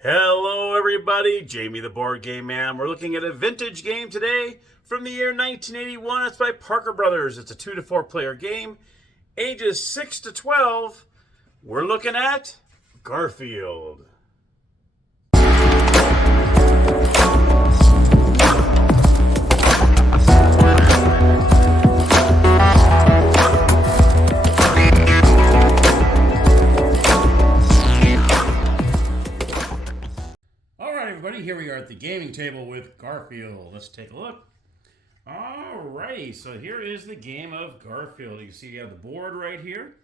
Hello, everybody. Jamie the Board Game Man. We're looking at a vintage game today from the year 1981. It's by Parker Brothers. It's a 2 to 4 player game, ages 6 to 12. We're looking at Garfield. Everybody, here we are at the gaming table with Garfield. Let's take a look. Alrighty, so here is the game of Garfield. You can see you have the board right here.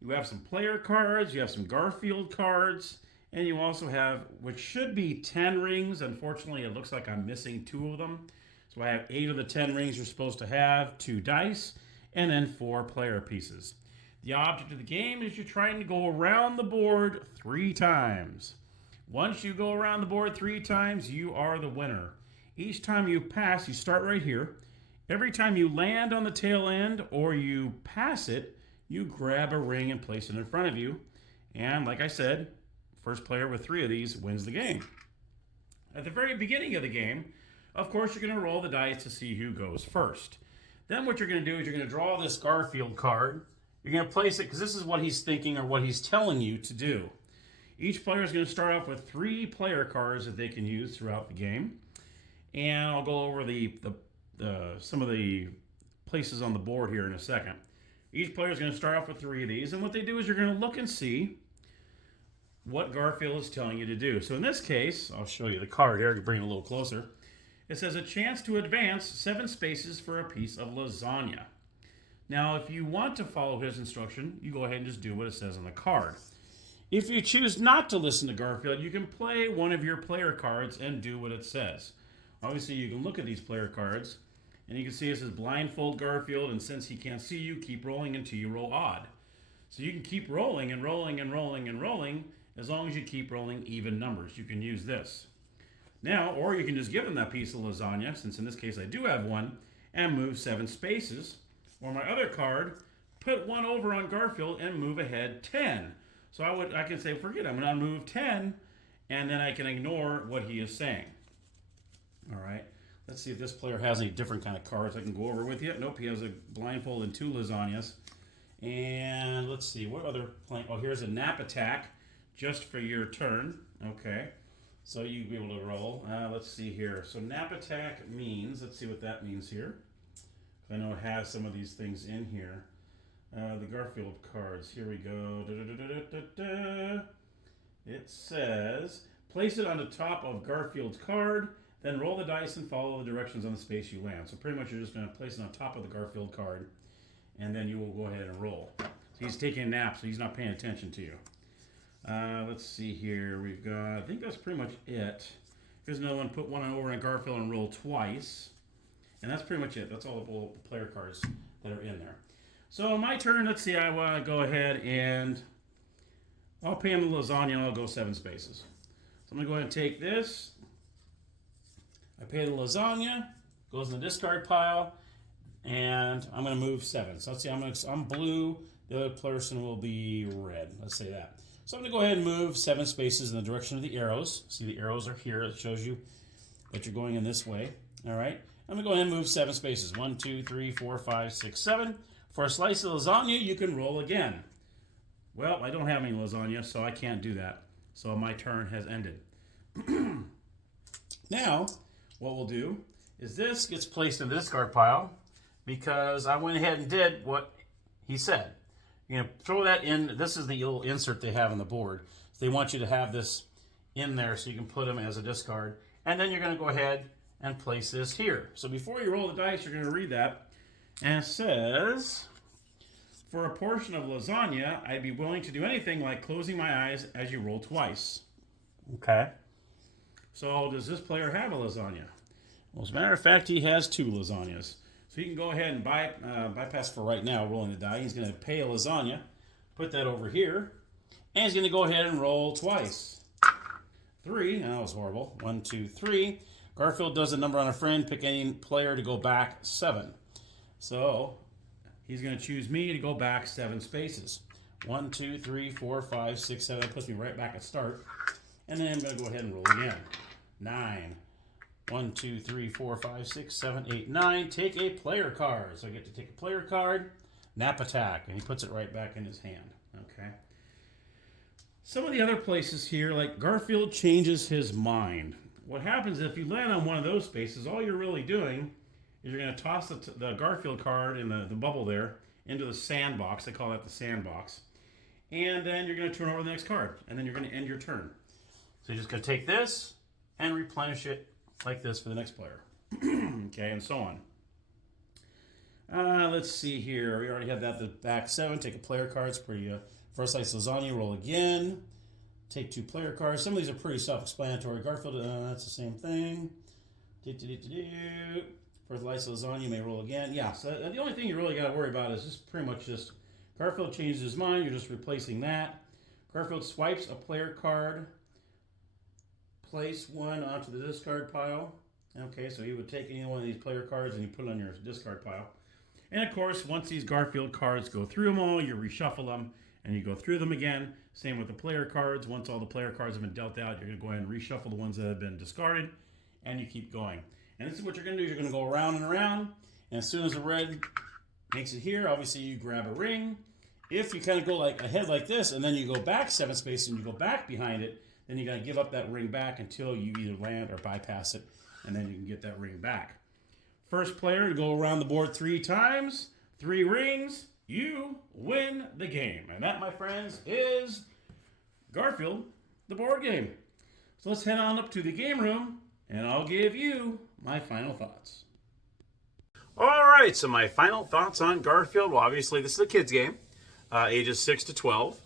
You have some player cards, you have some Garfield cards, and you also have what should be 10 rings. Unfortunately, it looks like I'm missing 2 of them. So I have 8 of the 10 rings you're supposed to have, 2 dice, and then 4 player pieces. The object of the game is you're trying to go around the board 3 times. Once you go around the board 3 times, you are the winner. Each time you pass, you start right here. Every time you land on the tail end or you pass it, you grab a ring and place it in front of you. And like I said, first player with 3 of these wins the game. At the very beginning of the game, of course, you're going to roll the dice to see who goes first. Then what you're going to do is you're going to draw this Garfield card. You're going to place it because this is what he's thinking or what he's telling you to do. Each player is going to start off with 3 player cards that they can use throughout the game. And I'll go over some of the places on the board here in a second. Each player is going to start off with 3 of these. And what they do is you're going to look and see what Garfield is telling you to do. So in this case, I'll show you the card here. I can bring it a little closer. It says a chance to advance 7 spaces for a piece of lasagna. Now, if you want to follow his instruction, you go ahead and just do what it says on the card. If you choose not to listen to Garfield, you can play one of your player cards and do what it says. Obviously, you can look at these player cards, and you can see it says blindfold Garfield, and since he can't see you, keep rolling until you roll odd. So you can keep rolling and rolling and rolling and rolling as long as you keep rolling even numbers. You can use this. Now, or you can just give him that piece of lasagna, since in this case I do have one, and move 7 spaces. Or my other card, put 1 over on Garfield and move ahead 10. So I can say, forget it, I'm going to move 10, and then I can ignore what he is saying. All right, let's see if this player has any different kind of cards I can go over with you. Nope, he has a blindfold and 2 lasagnas. And let's see, what other plan? Oh, here's a nap attack just for your turn. Okay, so you'll be able to roll. Let's see here. So nap attack means, let's see what that means here. I know it has some of these things in here. The Garfield cards. Here we go. It says, place it on the top of Garfield's card, then roll the dice and follow the directions on the space you land. So pretty much you're just going to place it on top of the Garfield card, and then you will go ahead and roll. So he's taking a nap, so he's not paying attention to you. Let's see here. We've got, I think that's pretty much it. Here's another one. Put 1 over on Garfield and roll twice. And that's pretty much it. That's all the player cards that are in there. So my turn, let's see, I want to go ahead and I'll pay him the lasagna and I'll go 7 spaces. So I'm going to go ahead and take this. I pay the lasagna, goes in the discard pile, and I'm going to move 7. So let's see, I'm blue, the other person will be red. Let's say that. So I'm going to go ahead and move 7 spaces in the direction of the arrows. See, the arrows are here. It shows you that you're going in this way. All right. I'm going to go ahead and move 7 spaces. 1, 2, 3, 4, 5, 6, 7. For a slice of lasagna, you can roll again. Well, I don't have any lasagna, so I can't do that. So my turn has ended. Now, what we'll do is this gets placed in the discard pile because I went ahead and did what he said. You're going to throw that in. This is the little insert they have on the board. So they want you to have this in there so you can put them as a discard. And then you're going to go ahead and place this here. So before you roll the dice, you're going to read that. And it says, for a portion of lasagna, I'd be willing to do anything like closing my eyes as you roll twice. Okay. So does this player have a lasagna? Well, as a matter of fact, he has 2 lasagnas. So you can go ahead and bypass for right now, rolling the die. He's going to pay a lasagna, put that over here, and he's going to go ahead and roll twice. 3, that was horrible. 1, 2, 3. Garfield does a number on a friend, pick any player to go back 7. So he's going to choose me to go back 7 spaces. 1, 2, 3, 4, 5, 6, 7. That puts me right back at start. And then I'm going to go ahead and roll again. 9. 1, 2, 3, 4, 5, 6, 7, 8, 9. Take a player card. So I get to take a player card, nap attack, and he puts it right back in his hand. Okay. Some of the other places here, like Garfield changes his mind. What happens if you land on one of those spaces, all you're really doing is you're going to toss the Garfield card in the bubble there into the sandbox. They call that the sandbox. And then you're going to turn over the next card, and then you're going to end your turn. So you're just going to take this and replenish it like this for the next player. Okay, and so on. Let's see here. We already have that. The back 7. Take a player card. It's pretty. First slice lasagna. Roll again. Take 2 player cards. Some of these are pretty self-explanatory. Garfield. That's the same thing. First slice lasagna. You may roll again. Yeah. So the only thing you really got to worry about is just pretty much just Garfield changes his mind. You're just replacing that. Garfield swipes a player card. Place one onto the discard pile. Okay, so you would take any one of these player cards and you put it on your discard pile. And of course, once these Garfield cards go through them all, you reshuffle them and you go through them again. Same with the player cards. Once all the player cards have been dealt out, you're going to go ahead and reshuffle the ones that have been discarded, and you keep going. And this is what you're going to do. You're going to go around and around, and as soon as the red makes it here, obviously you grab a ring. If you kind of go like ahead like this, and then you go back 7 spaces and you go back behind it, then you got to give up that ring back until you either land or bypass it, and then you can get that ring back. First player to go around the board 3 times, 3 rings, you win the game. And that, my friends, is Garfield, the board game. So let's head on up to the game room, and I'll give you my final thoughts. All right, so my final thoughts on Garfield. Well, obviously, this is a kid's game, ages 6 to 12.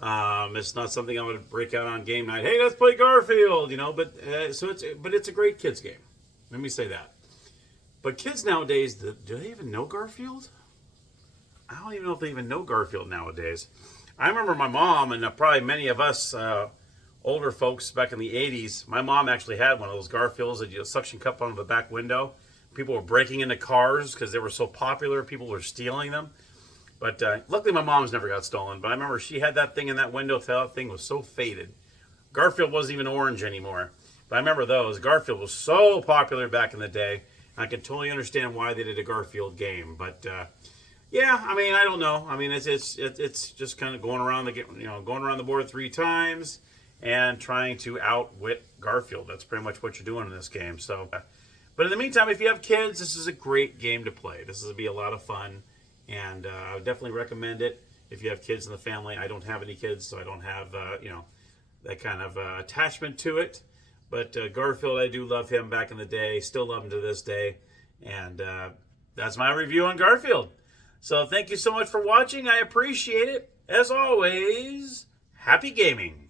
It's not something I would break out on game night. Hey, let's play Garfield, But it's a great kids game. Let me say that. But kids nowadays, do they even know Garfield? I don't even know if they even know Garfield nowadays. I remember my mom, and probably many of us older folks back in the 80s, my mom actually had one of those Garfields that you suction cup on the back window. People were breaking into cars because they were so popular. People were stealing them. But luckily my mom's never got stolen. But I remember she had that thing in that window till that thing was so faded. Garfield wasn't even orange anymore. But I remember those. Garfield was so popular back in the day. I can totally understand why they did a Garfield game. But yeah, I mean, I don't know. I mean, it's just kind of going around the board 3 times and trying to outwit Garfield. That's pretty much what you're doing in this game. So, but in the meantime, if you have kids, this is a great game to play. This is going to be a lot of fun, and I would definitely recommend it if you have kids in the family. I don't have any kids, so I don't have that kind of attachment to it. But Garfield, I do love him back in the day. Still love him to this day, and that's my review on Garfield. So thank you so much for watching. I appreciate it. As always, happy gaming.